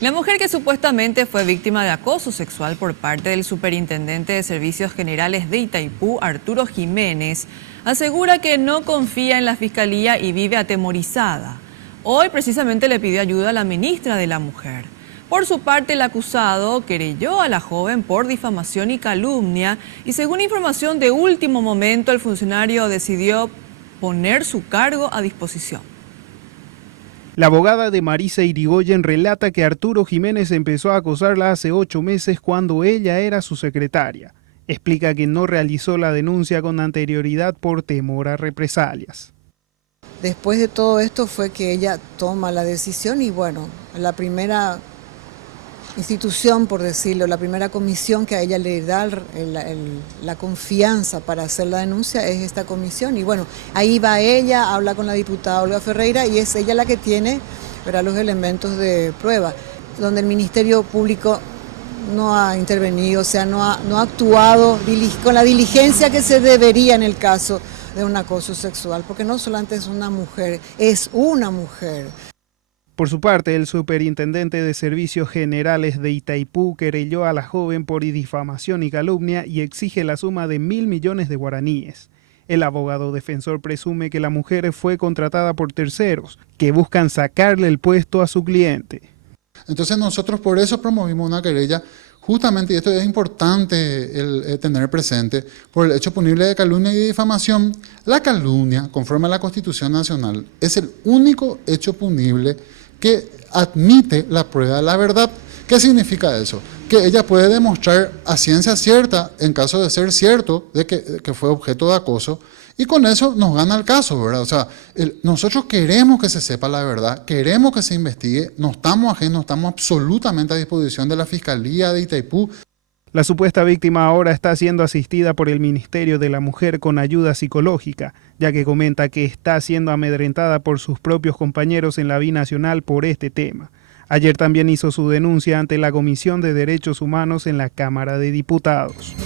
La mujer que supuestamente fue víctima de acoso sexual por parte del superintendente de Servicios Generales de Itaipú, Arturo Jiménez, asegura que no confía en la Fiscalía y vive atemorizada. Hoy precisamente le pidió ayuda a la ministra de la Mujer. Por su parte, el acusado querelló a la joven por difamación y calumnia y según información de último momento, el funcionario decidió poner su cargo a disposición. La abogada de Marisa Irigoyen relata que Arturo Jiménez empezó a acosarla hace 8 meses cuando ella era su secretaria. Explica que no realizó la denuncia con anterioridad por temor a represalias. Después de todo esto fue que ella toma la decisión y bueno, la primera institución, por decirlo, la primera comisión que a ella le da la confianza para hacer la denuncia es esta comisión. Y bueno, ahí va ella, habla con la diputada Olga Ferreira y es ella la que tiene, ¿verdad?, los elementos de prueba, donde el Ministerio Público no ha intervenido, o sea, no ha actuado con la diligencia que se debería en el caso de un acoso sexual, porque no solamente es una mujer, es una mujer. Por su parte, el superintendente de Servicios Generales de Itaipú querelló a la joven por difamación y calumnia y exige la suma de 1.000 millones de guaraníes. El abogado defensor presume que la mujer fue contratada por terceros, que buscan sacarle el puesto a su cliente. Entonces nosotros por eso promovimos una querella, justamente, y esto es importante el tener presente, por el hecho punible de calumnia y difamación. La calumnia, conforme a la Constitución Nacional, es el único hecho punible que admite la prueba de la verdad. ¿Qué significa eso? Que ella puede demostrar a ciencia cierta, en caso de ser cierto, de que fue objeto de acoso, y con eso nos gana el caso, ¿verdad? O sea, nosotros queremos que se sepa la verdad, queremos que se investigue, no estamos ajenos, estamos absolutamente a disposición de la Fiscalía de Itaipú. La supuesta víctima ahora está siendo asistida por el Ministerio de la Mujer con ayuda psicológica, ya que comenta que está siendo amedrentada por sus propios compañeros en la binacional por este tema. Ayer también hizo su denuncia ante la Comisión de Derechos Humanos en la Cámara de Diputados.